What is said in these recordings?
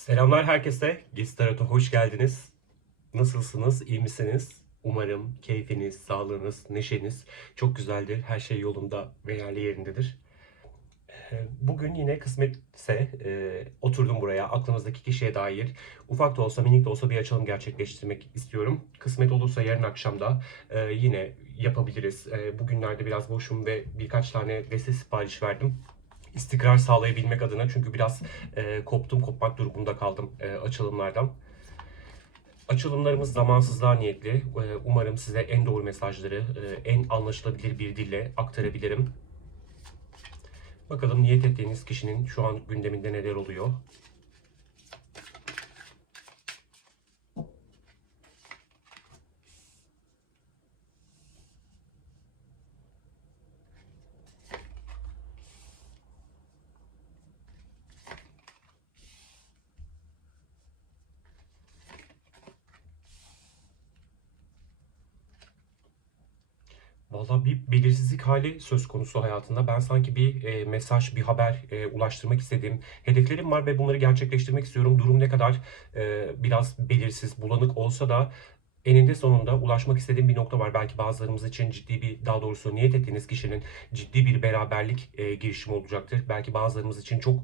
Selamlar herkese. Gezi Tarot'a hoş geldiniz. Nasılsınız? İyi misiniz? Umarım keyfiniz, sağlığınız, neşeniz çok güzeldir. Her şey yolunda ve yerli yerindedir. Bugün yine kısmetse oturdum buraya. Aklınızdaki kişiye dair ufak da olsa minik de olsa bir açılım gerçekleştirmek istiyorum. Kısmet olursa yarın akşam da yine yapabiliriz. Bugünlerde biraz boşum ve birkaç tane deste sipariş verdim. İstikrar sağlayabilmek adına, çünkü biraz kopmak durumunda kaldım açılımlardan. Açılımlarımız zamansızlığa niyetli. Umarım size en doğru mesajları en anlaşılabilir bir dille aktarabilirim. Bakalım niyet ettiğiniz kişinin şu an gündeminde neler oluyor? Valla bir belirsizlik hali söz konusu hayatında. Ben sanki bir mesaj, bir haber ulaştırmak istediğim hedeflerim var ve bunları gerçekleştirmek istiyorum. Durum ne kadar biraz belirsiz, bulanık olsa da eninde sonunda ulaşmak istediğim bir nokta var. Belki bazılarımız için ciddi bir, daha doğrusu niyet ettiğiniz kişinin ciddi bir beraberlik girişimi olacaktır. Belki bazılarımız için çok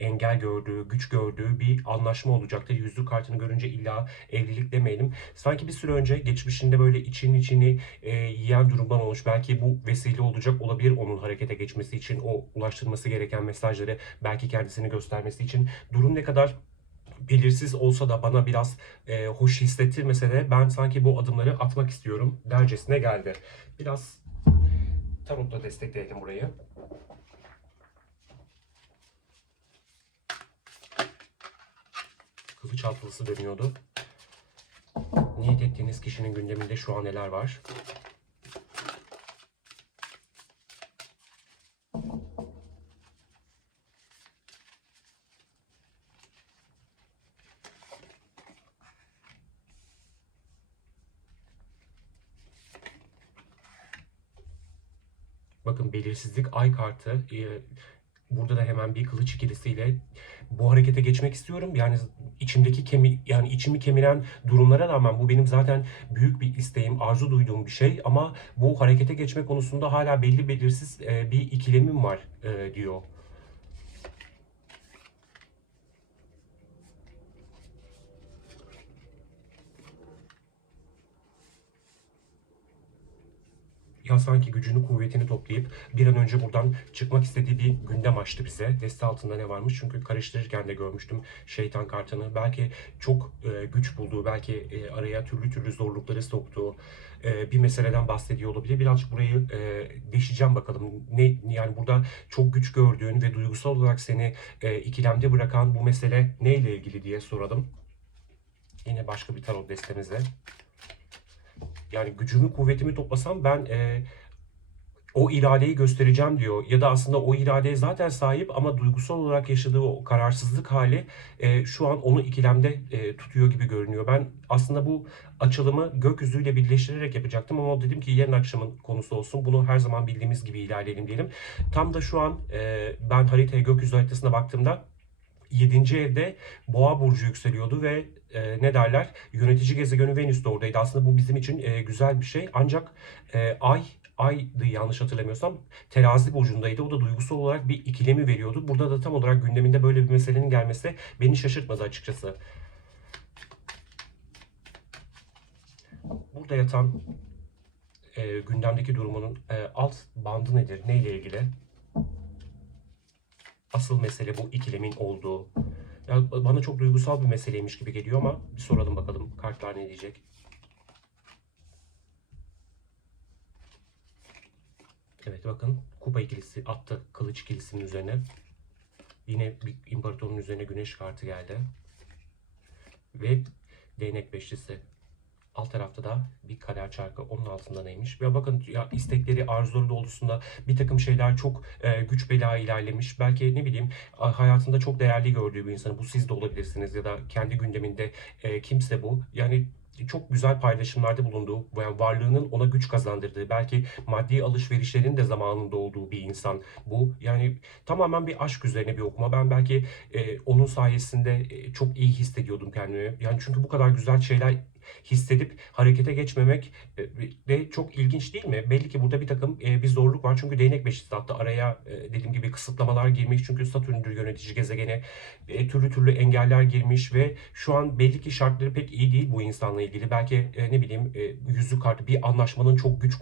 engel gördüğü, güç gördüğü bir anlaşma olacaktır. Yüzlük kartını görünce illa evlilik demeyelim. Sanki bir süre önce geçmişinde böyle içini yiyen durumdan olmuş. Belki bu vesile olacak olabilir onun harekete geçmesi için, o ulaştırması gereken mesajları belki kendisini göstermesi için. Durum ne kadar belirsiz olsa da bana biraz hoş hissettirmese de ben sanki bu adımları atmak istiyorum dercesine geldi. Biraz tarotla destekleyelim burayı. Kılıç altılısı dönüyordu. Niyet ettiğiniz kişinin gündeminde şu an neler var? Bakın, belirsizlik ay kartı. Burada da hemen bir kılıç ikilisiyle bu harekete geçmek istiyorum. Yani yani içimi kemiren durumlara rağmen bu benim zaten büyük bir isteğim, arzu duyduğum bir şey, ama bu harekete geçme konusunda hala belli belirsiz bir ikilemim var diyor. Ya sanki gücünü kuvvetini toplayıp bir an önce buradan çıkmak istediği bir gündem açtı bize. Deste altında ne varmış? Çünkü karıştırırken de görmüştüm şeytan kartını. Belki çok güç bulduğu, belki araya türlü türlü zorlukları soktuğu bir meseleden bahsediyor olabilir. Birazcık burayı deşeceğim bakalım. Yani burada çok güç gördüğün ve duygusal olarak seni ikilemde bırakan bu mesele neyle ilgili diye soralım. Yine başka bir tarot destemizle. Yani gücümü kuvvetimi toplasam ben o iradeyi göstereceğim diyor. Ya da aslında o iradeye zaten sahip ama duygusal olarak yaşadığı o kararsızlık hali şu an onu ikilemde tutuyor gibi görünüyor. Ben aslında bu açılımı gökyüzüyle birleştirerek yapacaktım ama dedim ki yarın akşamın konusu olsun. Bunu her zaman bildiğimiz gibi ilerleyelim diyelim. Tam da şu an ben haritaya, gökyüzü haritasına baktığımda 7. evde Boğa burcu yükseliyordu ve ne derler? Yönetici gezegeni Venüs de oradaydı. Aslında bu bizim için güzel bir şey. Ancak aydı yanlış hatırlamıyorsam, terazi burcundaydı. O da duygusal olarak bir ikilemi veriyordu. Burada da tam olarak gündeminde böyle bir meselenin gelmesi beni şaşırtmadı açıkçası. Burada yatan gündemdeki durumunun alt bandı nedir? Neyle ilgili? Asıl mesele bu ikilemin olduğu. Ya bana çok duygusal bir meseleymiş gibi geliyor ama bir soralım bakalım kartlar ne diyecek. Evet, bakın, kupa ikilisi attı kılıç ikilisinin üzerine. Yine bir imparatorun üzerine güneş kartı geldi. Ve değnek beşlisi. Alt tarafta da bir kader çarkı, onun altında neymiş? Ya bakın, ya istekleri, arzuları doğrultusunda bir takım şeyler çok güç bela ilerlemiş. Belki ne bileyim, hayatında çok değerli gördüğü bir insanı, bu siz de olabilirsiniz ya da kendi gündeminde kimse bu. Yani çok güzel paylaşımlarda bulunduğu, yani varlığının ona güç kazandırdığı, belki maddi alışverişlerin de zamanında olduğu bir insan. Bu yani tamamen bir aşk üzerine bir okuma. Ben belki onun sayesinde çok iyi hissediyordum kendimi. Yani çünkü bu kadar güzel şeyler hissedip harekete geçmemek de çok ilginç değil mi? Belli ki burada bir takım bir zorluk var. Çünkü değnek beşlisi, hatta araya dediğim gibi kısıtlamalar girmiş. Çünkü Satürn'dür yönetici gezegeni. Türlü türlü engeller girmiş ve şu an belli ki şartları pek iyi değil bu insanla ilgili. Belki ne bileyim yüzük kartı bir anlaşmanın çok güç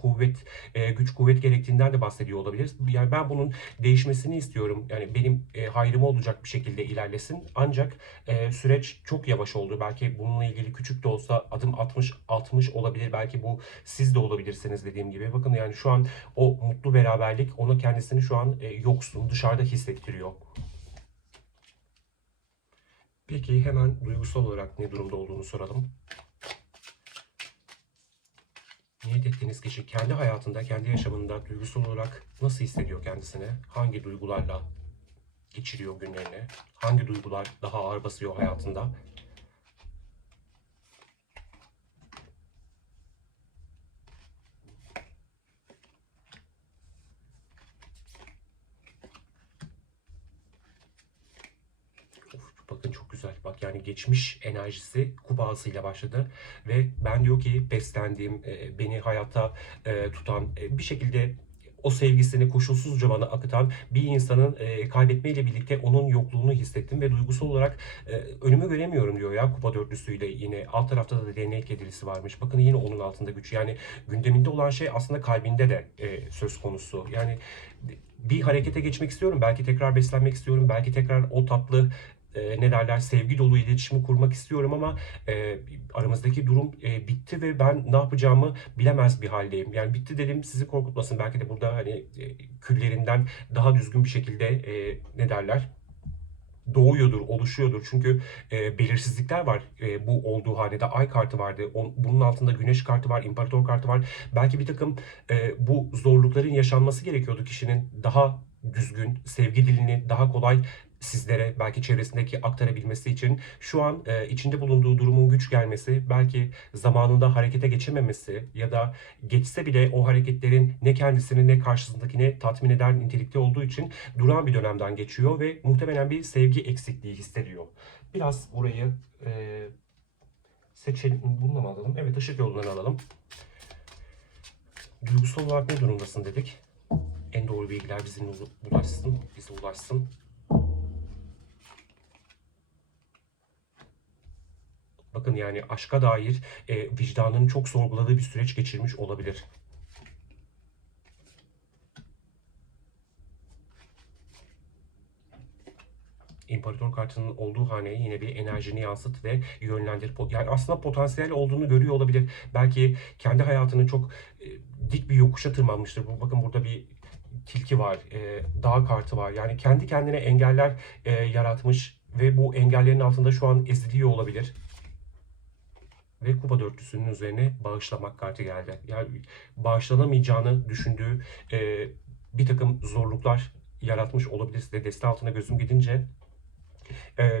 kuvvet gerektiğinden de bahsediyor olabiliriz. Yani ben bunun değişmesini istiyorum. Yani benim hayrıma olacak bir şekilde ilerlesin. Ancak süreç çok yavaş oldu. Belki bununla ilgili küçük de olsa adım atmış olabilir. Belki bu siz de olabilirsiniz dediğim gibi. Bakın yani şu an o mutlu beraberlik ona kendisini şu an yoksun, dışarıda hissettiriyor. Peki hemen duygusal olarak ne durumda olduğunu soralım. Niyet ettiğiniz kişi kendi hayatında, kendi yaşamında duygusal olarak nasıl hissediyor kendisini? Hangi duygularla geçiriyor günlerini? Hangi duygular daha ağır basıyor hayatında? Of, bakın çok güzel. Bak yani geçmiş enerjisi kupa ağasıyla başladı ve ben diyor ki beslendiğim, beni hayatta tutan, bir şekilde o sevgisini koşulsuzca bana akıtan bir insanın kaybetmeyle birlikte onun yokluğunu hissettim ve duygusal olarak önümü göremiyorum diyor ya, kupa dörtlüsüyle. Yine alt tarafta da değnek yedilisi varmış. Bakın yine onun altında güç. Yani gündeminde olan şey aslında kalbinde de söz konusu. Yani bir harekete geçmek istiyorum. Belki tekrar beslenmek istiyorum. Belki tekrar o tatlı ne derler, sevgi dolu iletişimi kurmak istiyorum ama aramızdaki durum bitti ve ben ne yapacağımı bilemez bir haldeyim. Yani bitti dedim, sizi korkutmasın. Belki de burada hani küllerinden daha düzgün bir şekilde ne derler, doğuyordur, oluşuyordur. Çünkü belirsizlikler var bu olduğu hanede. Ay kartı vardı. Bunun altında güneş kartı var, imparator kartı var. Belki bir takım bu zorlukların yaşanması gerekiyordu kişinin daha düzgün, sevgi dilini daha kolay sizlere, belki çevresindeki aktarabilmesi için. Şu an içinde bulunduğu durumun güç gelmesi, belki zamanında harekete geçememesi ya da geçse bile o hareketlerin ne kendisini ne karşısındakini tatmin eder nitelikte olduğu için duran bir dönemden geçiyor ve muhtemelen bir sevgi eksikliği hissediyor. Biraz burayı seçelim. Bununla mı alalım? Evet, ışık yolundan alalım. Duygusal olarak ne durumdasın dedik. En doğru bilgiler bizimle ulaşsın, bize ulaşsın. Bakın yani aşka dair vicdanını çok sorguladığı bir süreç geçirmiş olabilir. İmparator kartının olduğu haneye yine bir enerjini yansıt ve yönlendir. Yani aslında potansiyel olduğunu görüyor olabilir. Belki kendi hayatını çok dik bir yokuşa tırmanmıştır. Bakın burada bir tilki var, dağ kartı var. Yani kendi kendine engeller yaratmış ve bu engellerin altında şu an eziliyor olabilir. Ve kupa dörtlüsünün üzerine bağışlamak kartı geldi. Yani bağışlanamayacağını düşündüğü bir takım zorluklar yaratmış olabilir. Size deste altına gözüm gidince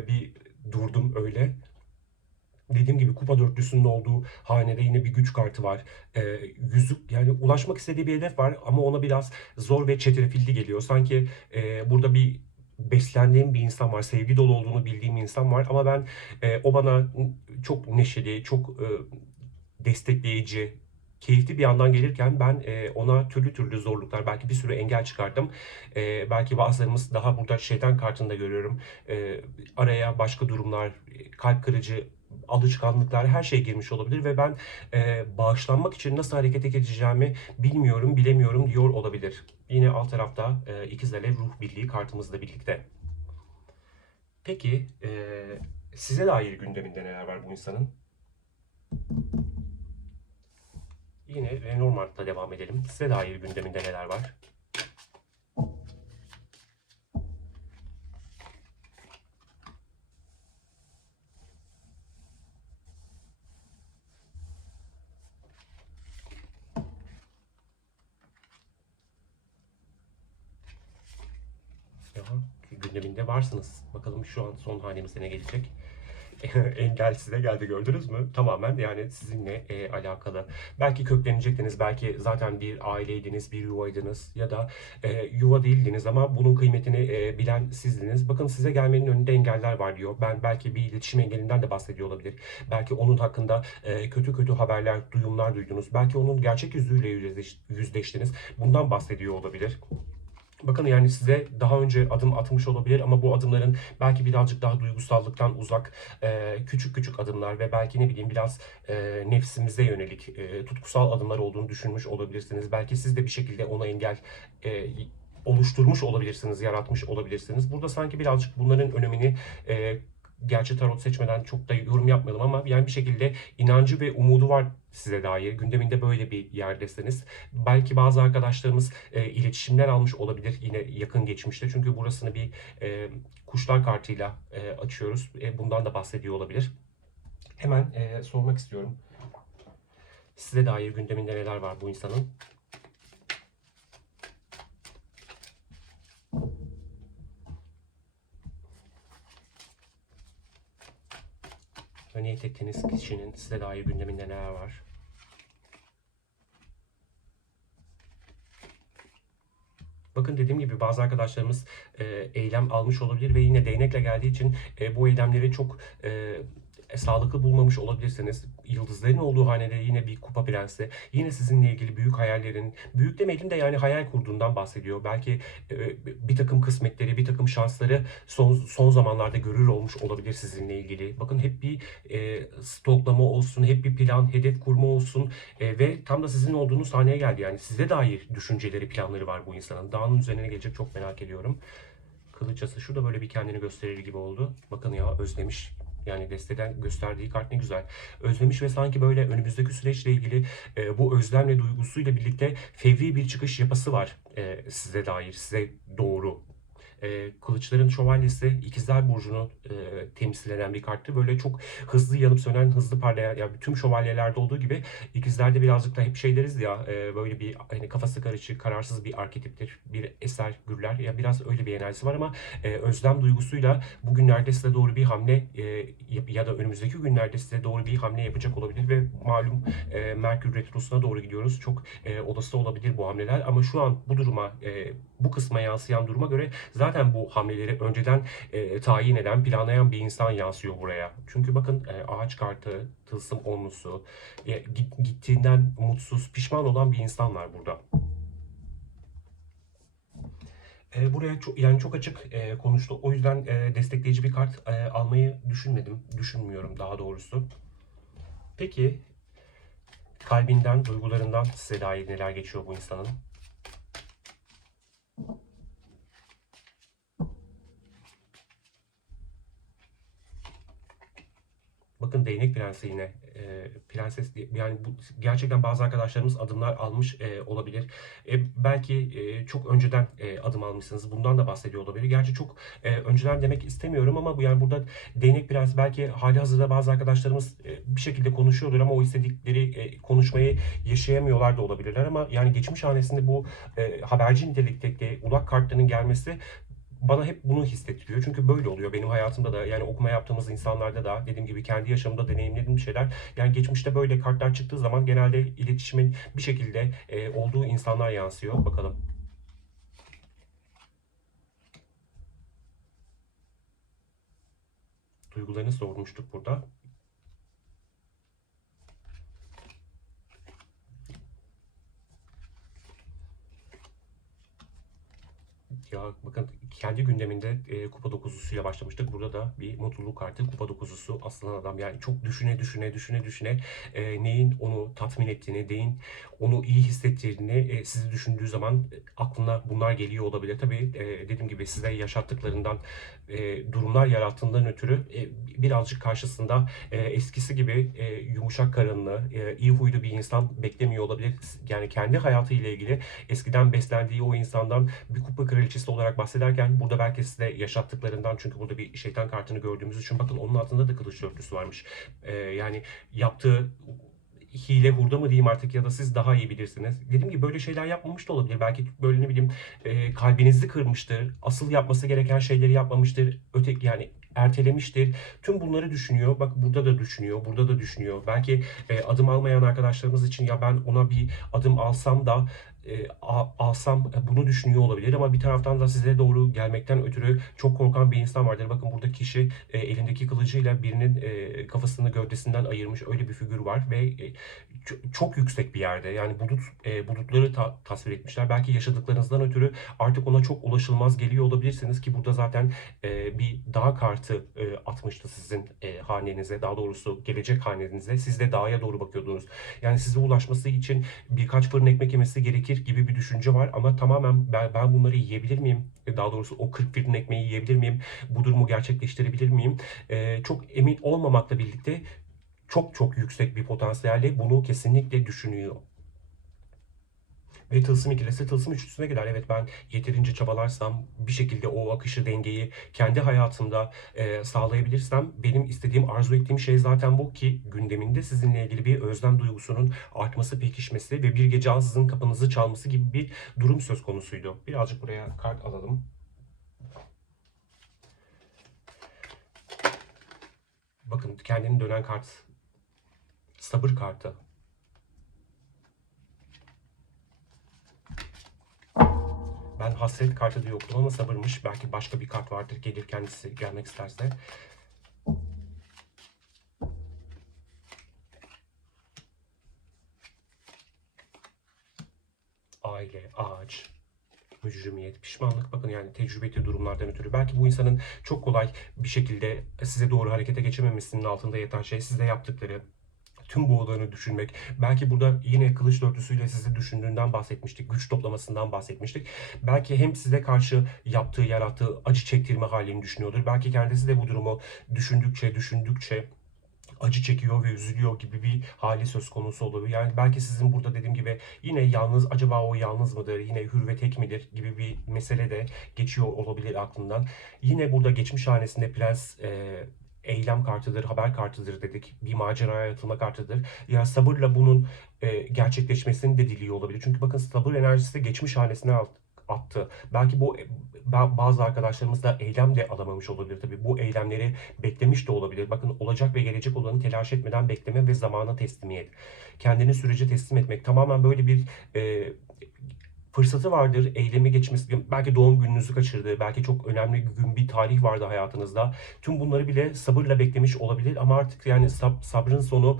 bir durdum öyle. Dediğim gibi kupa dörtlüsünün olduğu hanede yine bir güç kartı var. Yüzük, yani ulaşmak istediği bir hedef var ama ona biraz zor ve çetrefilli geliyor. Sanki burada bir beslendiğim bir insan var, sevgi dolu olduğunu bildiğim insan var ama ben o bana çok neşeli, çok destekleyici, keyifli bir yandan gelirken ben ona türlü türlü zorluklar, belki bir sürü engel çıkardım. Belki bazılarımız daha burada şeytan kartında görüyorum. Araya başka durumlar, kalp kırıcı alışkanlıklar, her şey girmiş olabilir ve ben bağışlanmak için nasıl harekete geçeceğimi bilmiyorum, bilemiyorum diyor olabilir. Yine alt tarafta İkiz Alev Ruh Birliği kartımızla birlikte. Peki size dair gündeminde neler var bu insanın? Yine Lenormand'la devam edelim. Size dair gündeminde neler var? Ya, gündeminde varsınız. Bakalım şu an son hanemize ne gelecek? engel size geldi, gördünüz mü? Tamamen yani sizinle alakalı. Belki köklenecektiniz, belki zaten bir aileydiniz, bir yuvaydınız ya da yuva değildiniz ama bunun kıymetini bilen sizdiniz. Bakın size gelmenin önünde engeller var diyor. Ben belki bir iletişim engelinden de bahsediyor olabilir. Belki onun hakkında kötü kötü haberler, duyumlar duydunuz. Belki onun gerçek yüzüyle yüzleştiniz. Bundan bahsediyor olabilir. Bakın yani size daha önce adım atmış olabilir ama bu adımların belki birazcık daha duygusallıktan uzak, küçük küçük adımlar ve belki ne bileyim biraz nefsimize yönelik tutkusal adımlar olduğunu düşünmüş olabilirsiniz. Belki siz de bir şekilde ona engel e, oluşturmuş olabilirsiniz, yaratmış olabilirsiniz. Burada sanki birazcık bunların önemini gerçi tarot seçmeden çok da yorum yapmayalım ama yani bir şekilde inancı ve umudu var size dair. Gündeminde böyle bir yerdesiniz. Belki bazı arkadaşlarımız iletişimler almış olabilir yine yakın geçmişte. Çünkü burasını bir kuşlar kartıyla açıyoruz. Bundan da bahsediyor olabilir. Hemen sormak istiyorum. Size dair gündeminde neler var bu insanın? Niyet ettiğiniz kişinin size dair gündeminde neler var? Bakın dediğim gibi bazı arkadaşlarımız eylem almış olabilir ve yine değnekle geldiği için bu eylemleri çok sağlıklı bulmamış olabilirsiniz. Yıldızların olduğu hanede yine bir kupa prensi, yine sizinle ilgili büyük hayallerin, büyük demeyelim de yani hayal kurduğundan bahsediyor. Belki bir takım kısmetleri, bir takım şansları son zamanlarda görür olmuş olabilir sizinle ilgili. Bakın hep bir stoklama olsun, hep bir plan, hedef kurma olsun ve tam da sizin olduğunuz sahneye geldi. Yani size dair düşünceleri, planları var bu insanın. Dağın üzerine gelecek, çok merak ediyorum. Kılıçası şu da böyle bir kendini gösterir gibi oldu. Bakın ya, özlemiş. Yani desteden gösterdiği kart ne güzel. Özlemiş ve sanki böyle önümüzdeki süreçle ilgili bu özlemle duygusuyla birlikte fevri bir çıkış yapısı var size dair, size doğru. Kılıçların Şövalyesi İkizler Burcu'nu temsil eden bir karttı. Böyle çok hızlı yanıp sönen, hızlı parlayan, yani tüm şövalyelerde olduğu gibi İkizler'de birazcık da hep şey deriz ya, böyle bir hani kafası karışık, kararsız bir arketiptir. Bir eser gürler. Ya biraz öyle bir enerjisi var ama özlem duygusuyla bugünlerde size doğru bir hamle ya da önümüzdeki günlerde size doğru bir hamle yapacak olabilir ve malum Merkür Retrosu'na doğru gidiyoruz. Çok olası olabilir bu hamleler ama şu an bu duruma, bu kısma yansıyan duruma göre zaten bu hamleleri önceden tayin eden, planlayan bir insan yansıyor buraya. Çünkü bakın ağaç kartı, tılsım onlusu, gittiğinden mutsuz, pişman olan bir insan var burada. Buraya çok, yani çok açık konuştu. O yüzden destekleyici bir kart almayı düşünmedim. Düşünmüyorum daha doğrusu. Peki kalbinden, duygularından size dair neler geçiyor bu insanın? Bakın değnek prensi yine prenses yani bu gerçekten bazı arkadaşlarımız adımlar almış olabilir. Belki çok önceden adım almışsınız. Bundan da bahsediyor olabilir. Gerçi çok önceden demek istemiyorum ama bu yani burada değnek prensi belki hali hazırda bazı arkadaşlarımız bir şekilde konuşuyordur ama o istedikleri konuşmayı yaşayamıyorlar da olabilirler ama yani geçmiş hanesinde bu haberci nitelikteki ulak kartlarının gelmesi bana hep bunu hissettiriyor. Çünkü böyle oluyor benim hayatımda da, yani okuma yaptığımız insanlarda da, dediğim gibi kendi yaşamımda deneyimlediğim şeyler. Yani geçmişte böyle kartlar çıktığı zaman genelde iletişimin bir şekilde olduğu insanlar yansıyor. Bakalım. Duygularını sormuştuk burada. Ya bakın, kendi gündeminde kupa dokuzusuyla başlamıştık. Burada da bir mutluluk kartı, kupa dokuzusu, aslan adam. Yani çok düşüne neyin onu tatmin ettiğini, neyin onu iyi hissettirdiğini sizi düşündüğü zaman aklına bunlar geliyor olabilir. Tabii dediğim gibi size yaşattıklarından, durumlar yarattığından ötürü birazcık karşısında eskisi gibi yumuşak karınlı, iyi huylu bir insan beklemiyor olabilir. Yani kendi hayatıyla ilgili eskiden beslendiği o insandan bir kupa kraliçesi olarak bahsederken burada belki size yaşattıklarından, çünkü burada bir şeytan kartını gördüğümüz için bakın onun altında da kılıç dörtlüsü varmış. Yani yaptığı hile hurda mı diyeyim artık, ya da siz daha iyi bilirsiniz. Dediğim gibi böyle şeyler yapmamış da olabilir. Belki böyle ne bileyim kalbinizi kırmıştır. Asıl yapması gereken şeyleri yapmamıştır. Yani ertelemiştir. Tüm bunları düşünüyor. Bak burada da düşünüyor, burada da düşünüyor. Belki adım almayan arkadaşlarımız için ya ben ona bir adım alsam da bunu düşünüyor olabilir ama bir taraftan da size doğru gelmekten ötürü çok korkan bir insan vardır. Bakın burada kişi elindeki kılıcıyla birinin kafasını gövdesinden ayırmış öyle bir figür var ve çok yüksek bir yerde. Yani bulutları tasvir etmişler. Belki yaşadıklarınızdan ötürü artık ona çok ulaşılmaz geliyor olabilirsiniz ki burada zaten bir dağ kartı atmıştı sizin hanenize, daha doğrusu gelecek hanenize. Siz de dağa doğru bakıyordunuz. Yani size ulaşması için birkaç fırın ekmek yemesi gerekir gibi bir düşünce var ama tamamen ben bunları yiyebilir miyim? Daha doğrusu o 40 fırın ekmeği yiyebilir miyim? Bu durumu gerçekleştirebilir miyim? Çok emin olmamakla birlikte çok çok yüksek bir potansiyelle bunu kesinlikle düşünüyor. Ve tılsım ikilisi tılsım üçlüsüne gider. Evet ben yeterince çabalarsam bir şekilde o akışı dengeyi kendi hayatımda sağlayabilirsem benim istediğim arzu ettiğim şey zaten bu ki gündeminde sizinle ilgili bir özlem duygusunun artması, pekişmesi ve bir gece ansızın kapınızı çalması gibi bir durum söz konusuydu. Birazcık buraya kart alalım. Bakın kendini dönen kart. Sabır kartı. Ben hasret kartı diye okudum ama sabırmış. Belki başka bir kart vardır. Gelir kendisi gelmek isterse. Aile, ağaç, mücrimiyet, pişmanlık. Bakın yani tecrübeli durumlardan ötürü. Belki bu insanın çok kolay bir şekilde size doğru harekete geçememesinin altında yatan şey size yaptıkları, tüm bu olanı düşünmek. Belki burada yine kılıç dörtlüsüyle sizi düşündüğünden bahsetmiştik. Güç toplamasından bahsetmiştik. Belki hem size karşı yaptığı, yarattığı acı çektirme halini düşünüyordur. Belki kendisi de bu durumu düşündükçe acı çekiyor ve üzülüyor gibi bir hali söz konusu oluyor. Yani belki sizin burada dediğim gibi yine yalnız, acaba o yalnız mıdır, yine hür ve tek midir gibi bir mesele de geçiyor olabilir aklından. Yine burada geçmiş hanesinde prens eylem kartıdır, haber kartıdır dedik. Bir maceraya atılma kartıdır. Ya sabırla bunun gerçekleşmesini de diliyor olabilir. Çünkü bakın sabır enerjisi geçmiş hanesine attı. Belki bu bazı arkadaşlarımız da eylem de alamamış olabilir tabii. Bu eylemleri beklemiş de olabilir. Bakın olacak ve gelecek olanı telaş etmeden bekleme ve zamana teslimiyet. Kendini sürece teslim etmek. Tamamen böyle bir fırsatı vardır, eyleme geçmesi, belki doğum gününüzü kaçırdı, belki çok önemli bir gün, bir tarih vardı hayatınızda. Tüm bunları bile sabırla beklemiş olabilir ama artık yani sabrın sonu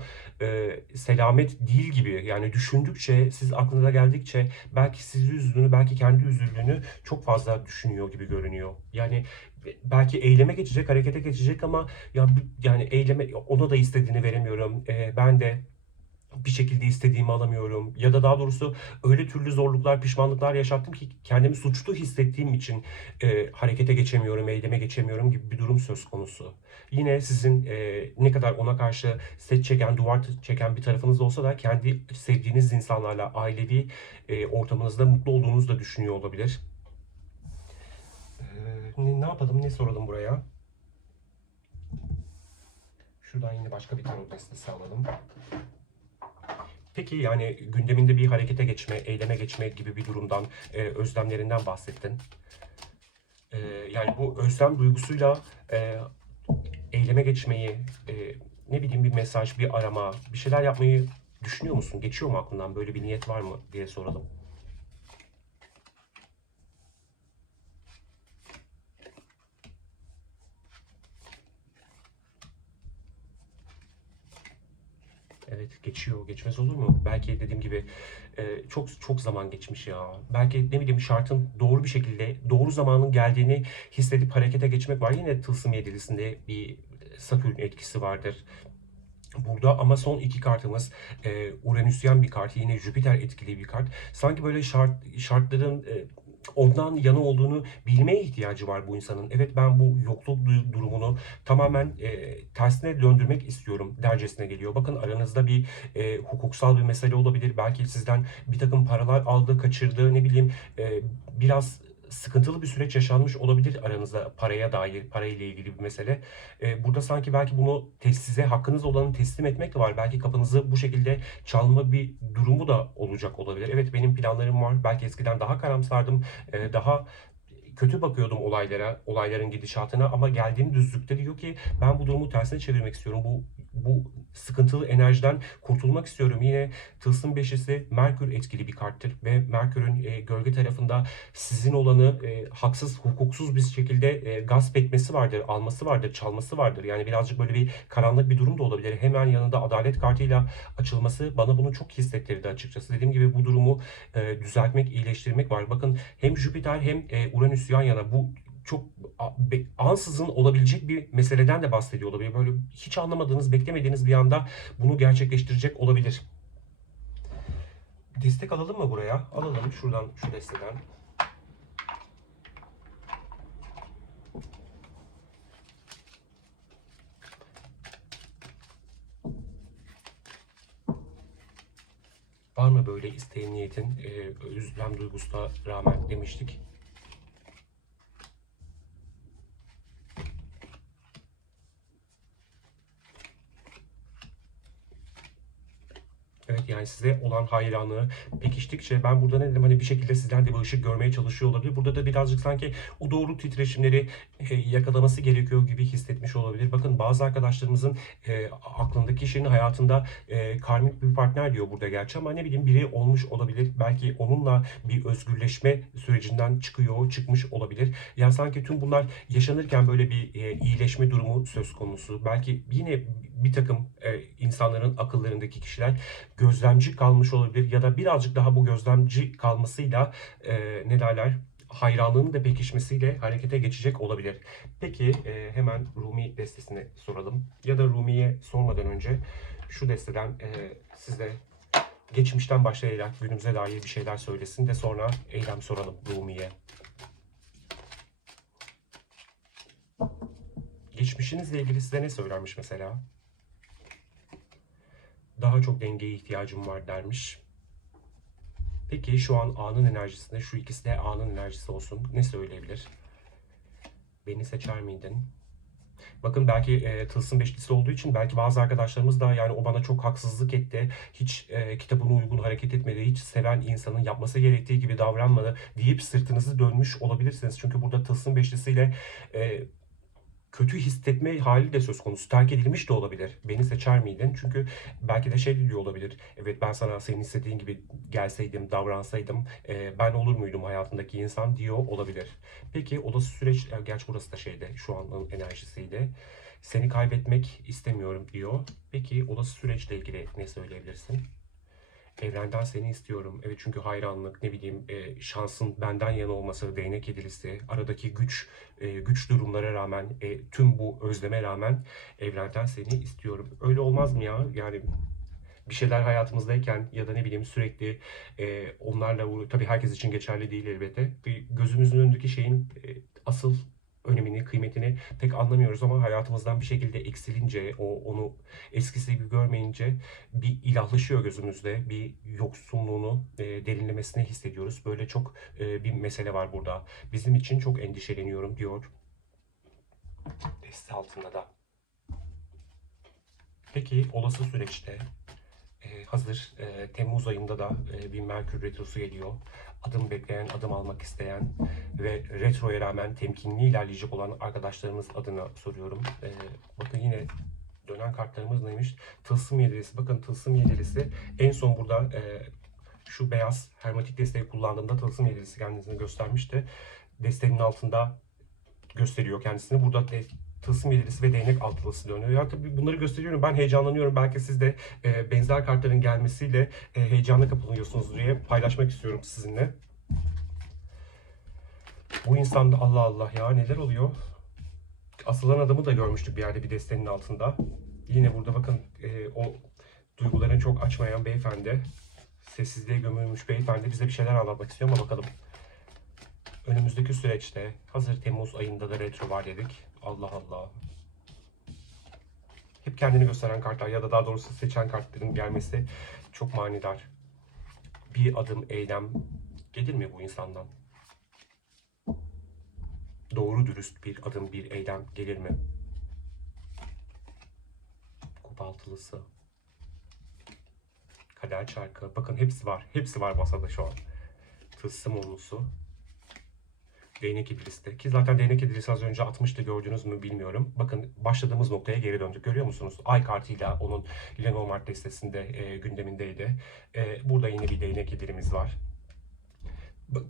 selamet değil gibi. Yani düşündükçe, siz aklına geldikçe belki sizi üzdüğünü, belki kendi üzüldüğünü çok fazla düşünüyor gibi görünüyor. Yani belki eyleme geçecek, harekete geçecek ama yani eyleme ona da istediğini veremiyorum. Ben de bir şekilde istediğimi alamıyorum. Ya da daha doğrusu öyle türlü zorluklar, pişmanlıklar yaşattım ki kendimi suçlu hissettiğim için harekete geçemiyorum, eyleme geçemiyorum gibi bir durum söz konusu. Yine sizin ne kadar ona karşı set çeken, duvar çeken bir tarafınız olsa da kendi sevdiğiniz insanlarla, ailevi ortamınızda mutlu olduğunuzu da düşünüyor olabilir. Ne yapalım, ne soralım buraya? Şuradan yine başka bir tarot destesi alalım. Peki yani gündeminde bir harekete geçme, eyleme geçme gibi bir durumdan, özlemlerinden bahsettin. E, Yani bu özlem duygusuyla eyleme geçmeyi, ne bileyim bir mesaj, bir arama, bir şeyler yapmayı düşünüyor musun? Geçiyor mu aklından? Böyle bir niyet var mı diye soralım. Evet geçiyor. Geçmez olur mu? Belki dediğim gibi çok çok zaman geçmiş ya. Belki ne bileyim şartın doğru bir şekilde doğru zamanın geldiğini hissedip harekete geçmek var. Yine Tılsım Yedilisinde bir Satürn etkisi vardır burada ama son iki kartımız Uranüsyen bir kart, yine Jüpiter etkili bir kart. Sanki böyle şartların ondan yana olduğunu bilmeye ihtiyacı var bu insanın. Evet ben bu yokluk durumunu tamamen tersine döndürmek istiyorum dercesine geliyor. Bakın aranızda bir hukuksal bir mesele olabilir. Belki sizden bir takım paralar aldı, kaçırdı, ne bileyim biraz sıkıntılı bir süreç yaşanmış olabilir aranızda paraya dair, parayla ilgili bir mesele. Burada sanki belki bunu size hakkınız olanı teslim etmek de var. Belki kapınızı bu şekilde çalma bir durumu da olacak olabilir. Evet benim planlarım var. Belki eskiden daha karamsardım. Daha kötü bakıyordum olaylara, olayların gidişatına ama geldiğim düzlükte diyor ki ben bu durumu tersine çevirmek istiyorum. Bu sıkıntılı enerjiden kurtulmak istiyorum. Yine Tılsım Beşisi Merkür etkili bir karttır ve Merkür'ün gölge tarafında sizin olanı haksız, hukuksuz bir şekilde gasp etmesi vardır, alması vardır, çalması vardır. Yani birazcık böyle bir karanlık bir durum da olabilir. Hemen yanında adalet kartıyla açılması bana bunu çok hissettirdi açıkçası. Dediğim gibi bu durumu düzeltmek, iyileştirmek var. Bakın hem Jüpiter hem Uranüs yan yana bu çok ansızın olabilecek bir meseleden de bahsediyor olabilir. Böyle hiç anlamadığınız, beklemediğiniz bir anda bunu gerçekleştirecek olabilir. Destek alalım mı buraya? Alalım şuradan, şu desteden. Var mı böyle isteğin, niyetin, özlem duygusuna rağmen demiştik. Evet, yani size olan hayranlığı pekiştikçe ben burada ne dedim, hani bir şekilde sizden de bir ışık görmeye çalışıyor olabilir. Burada da birazcık sanki o doğru titreşimleri yakalaması gerekiyor gibi hissetmiş olabilir. Bakın bazı arkadaşlarımızın aklındaki kişinin hayatında karmik bir partner diyor burada gerçi ama ne bileyim biri olmuş olabilir. Belki onunla bir özgürleşme sürecinden çıkmış olabilir. Yani sanki tüm bunlar yaşanırken böyle bir iyileşme durumu söz konusu. Belki yine bir takım insanların akıllarındaki kişiler gözlemci kalmış olabilir ya da birazcık daha bu gözlemci kalmasıyla ne derler, hayranlığının da pekişmesiyle harekete geçecek olabilir. Peki hemen Rumi destesini soralım. Ya da Rumi'ye sormadan önce şu desteden size geçmişten başlayarak günümüze dair bir şeyler söylesin de sonra eylem soralım Rumi'ye. Geçmişinizle ilgili size ne söylenmiş mesela? Daha çok dengeye ihtiyacım var dermiş. Peki şu an anın enerjisinde, şu ikisi de anın enerjisi olsun. Ne söyleyebilir? Beni seçer miydin? Bakın belki tılsım beşlisi olduğu için belki bazı arkadaşlarımız da yani o bana çok haksızlık etti. Hiç kitabına uygun hareket etmedi. Hiç seven insanın yapması gerektiği gibi davranmadı deyip sırtınızı dönmüş olabilirsiniz. Çünkü burada tılsım beşlisiyle kötü hissetme hali de söz konusu. Terk edilmiş de olabilir. Beni seçer miydin? Çünkü belki de şey diyor olabilir. Evet, ben sana senin istediğin gibi gelseydim, davransaydım ben olur muydum hayatındaki insan diyor olabilir. Peki olası süreç, gerçi burası da şeyde şu anın enerjisiydi. Seni kaybetmek istemiyorum diyor. Peki olası süreçle ilgili ne söyleyebilirsin? Evrenden seni istiyorum. Evet, çünkü hayranlık, ne bileyim şansın benden yana olması, değnek edilisi, aradaki güç durumlara rağmen, tüm bu özleme rağmen evrenden seni istiyorum. Öyle olmaz mı ya? Yani bir şeyler hayatımızdayken ya da ne bileyim sürekli onlarla tabii herkes için geçerli değil elbette. Bir gözümüzün önündeki şeyin asıl önemini, kıymetini pek anlamıyoruz ama hayatımızdan bir şekilde eksilince, onu eskisi gibi görmeyince bir ilahlaşıyor gözümüzde. Bir yoksunluğunu derinlemesine hissediyoruz. Böyle çok bir mesele var burada. Bizim için çok endişeleniyorum diyor deste altında da. Peki olası süreçte hazır Temmuz ayında da bir Merkür Retrosu geliyor. Adım bekleyen, adım almak isteyen ve retroya rağmen temkinli ilerleyecek olan arkadaşlarımız adına soruyorum. Bakın yine dönen kartlarımız neymiş? Tılsım Yedilisi. Bakın Tılsım Yedilisi en son burada şu beyaz hermetik desteği kullandığımda Tılsım Yedilisi kendisini göstermişti. Desteğinin altında gösteriyor kendisini. Burada tılsım yedilisi ve değnek altılısı dönüyor. Ya tabii bunları gösteriyorum. Ben heyecanlanıyorum. Belki siz de benzer kartların gelmesiyle heyecana kapılıyorsunuz diye paylaşmak istiyorum sizinle. Bu insanda Allah Allah ya neler oluyor? Asılan adamı da görmüştük bir yerde bir destenin altında. Yine burada bakın o duygularını çok açmayan beyefendi, sessizliğe gömülmüş beyefendi bize bir şeyler anlatmak istiyor ama bakalım. Önümüzdeki süreçte hazır Temmuz ayında da retro var dedik. Allah Allah. Hep kendini gösteren kartlar ya da daha doğrusu seçen kartların gelmesi çok manidar. Bir adım eylem gelir mi bu insandan? Doğru dürüst bir adım, bir eylem gelir mi? Kupa altılısı. Kader çarkı. Bakın hepsi var. Hepsi var masada şu an. Tılsım onlusu. değnek ibliste. Ki zaten değnek iblisi az önce atmıştı, gördünüz mü bilmiyorum. Bakın başladığımız noktaya geri döndük, görüyor musunuz? Ay kartıyla onun Lenormand destesinde gündemindeydi. Burada yine bir değnek iblimiz var.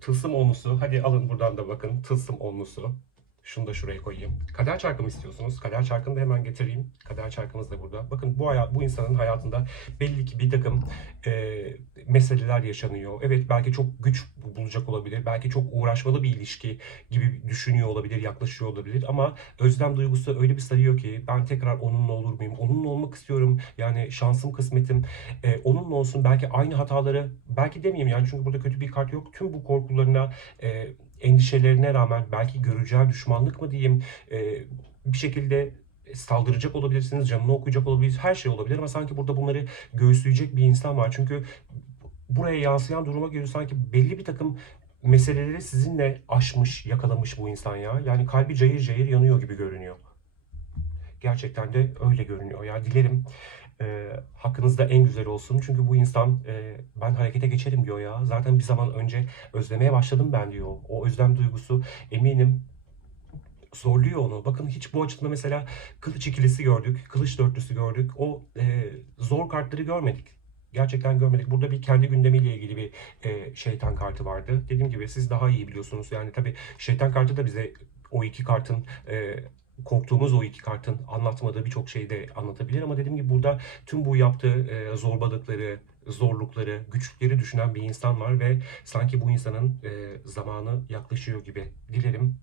Tılsım onlusu. Hadi alın buradan da bakın. Tılsım onlusu. Şunu da şuraya koyayım. Kader çarkı mı istiyorsunuz? Kader çarkını da hemen getireyim. Kader çarkımız da burada. Bakın bu insanın hayatında belli ki bir takım meseleler yaşanıyor. Evet, belki çok güç bulacak olabilir. Belki çok uğraşmalı bir ilişki gibi düşünüyor olabilir, yaklaşıyor olabilir. Ama özlem duygusu öyle bir sarıyor ki ben tekrar onunla olur muyum? Onunla olmak istiyorum. Yani şansım, kısmetim onunla olsun. Belki aynı hataları, belki demeyeyim yani, çünkü burada kötü bir kart yok. Tüm bu korkularına, endişelerine rağmen belki göreceği düşmanlık mı diyeyim, bir şekilde saldıracak olabilirsiniz, canını okuyacak olabilirsiniz, her şey olabilir ama sanki burada bunları göğüsleyecek bir insan var. Çünkü buraya yansıyan duruma göre sanki belli bir takım meseleleri sizinle aşmış, yakalamış bu insan ya. Yani kalbi cayır cayır yanıyor gibi görünüyor. Gerçekten de öyle görünüyor. Ya dilerim hakkınızda en güzel olsun. Çünkü bu insan ben harekete geçerim diyor ya. Zaten bir zaman önce özlemeye başladım ben diyor. O özlem duygusu eminim zorluyor onu. Bakın hiç bu açıda mesela kılıç ikilisi gördük, kılıç dörtlüsü gördük. O zor kartları görmedik. Gerçekten görmedik. Burada bir kendi gündemiyle ilgili bir şeytan kartı vardı. Dediğim gibi siz daha iyi biliyorsunuz. Yani tabii şeytan kartı da bize o iki kartın korktuğumuz o iki kartın anlatmadığı birçok şeyi de anlatabilir ama dediğim gibi burada tüm bu yaptığı zorbalıkları, zorlukları, güçlükleri düşünen bir insan var ve sanki bu insanın zamanı yaklaşıyor gibi. Dilerim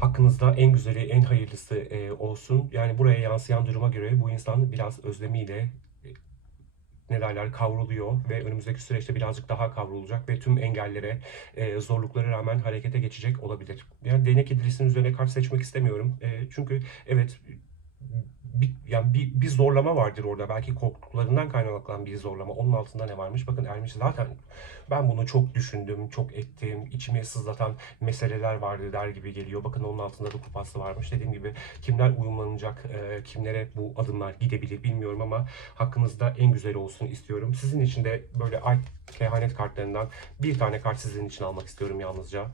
hakkınızda en güzeli, en hayırlısı olsun. Yani buraya yansıyan duruma göre bu insan biraz özlemiyle ne derler, kavruluyor ve önümüzdeki süreçte birazcık daha kavrulacak ve tüm engellere, zorluklara rağmen harekete geçecek olabilir. Yani değnek idilisinin üzerine kart seçmek istemiyorum. Çünkü evet, bir zorlama vardır orada. Belki korkularından kaynaklanan bir zorlama. Onun altında ne varmış? Bakın Ermiş zaten ben bunu çok düşündüm, çok ettim, içimi sızlatan meseleler vardı der gibi geliyor. Bakın onun altında da kupası varmış. Dediğim gibi kimler uyumlanacak, kimlere bu adımlar gidebilir bilmiyorum ama hakkınızda en güzeli olsun istiyorum. Sizin için de böyle ay kehanet kartlarından bir tane kart sizin için almak istiyorum yalnızca.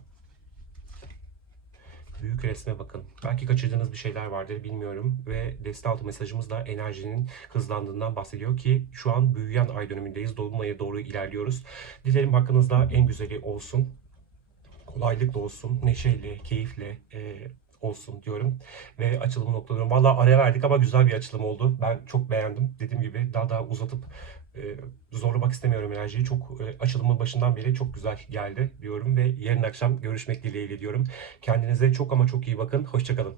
Büyük resme bakın. Belki kaçırdığınız bir şeyler vardır bilmiyorum. Ve deste altı mesajımız da enerjinin hızlandığından bahsediyor ki şu an büyüyen ay dönemindeyiz. Dolunay'a doğru ilerliyoruz. Dilerim hakkınızda en güzeli olsun. Kolaylıkla olsun. Neşeyle, keyifle olsun diyorum. Ve açılımı noktalıyorum. Valla araya verdik ama güzel bir açılım oldu. Ben çok beğendim. Dediğim gibi daha uzatıp e, zorlamak istemiyorum enerjiyi. Çok açılımın başından beri çok güzel geldi diyorum ve yarın akşam görüşmek dileğiyle diyorum. Kendinize çok ama çok iyi bakın. Hoşça kalın.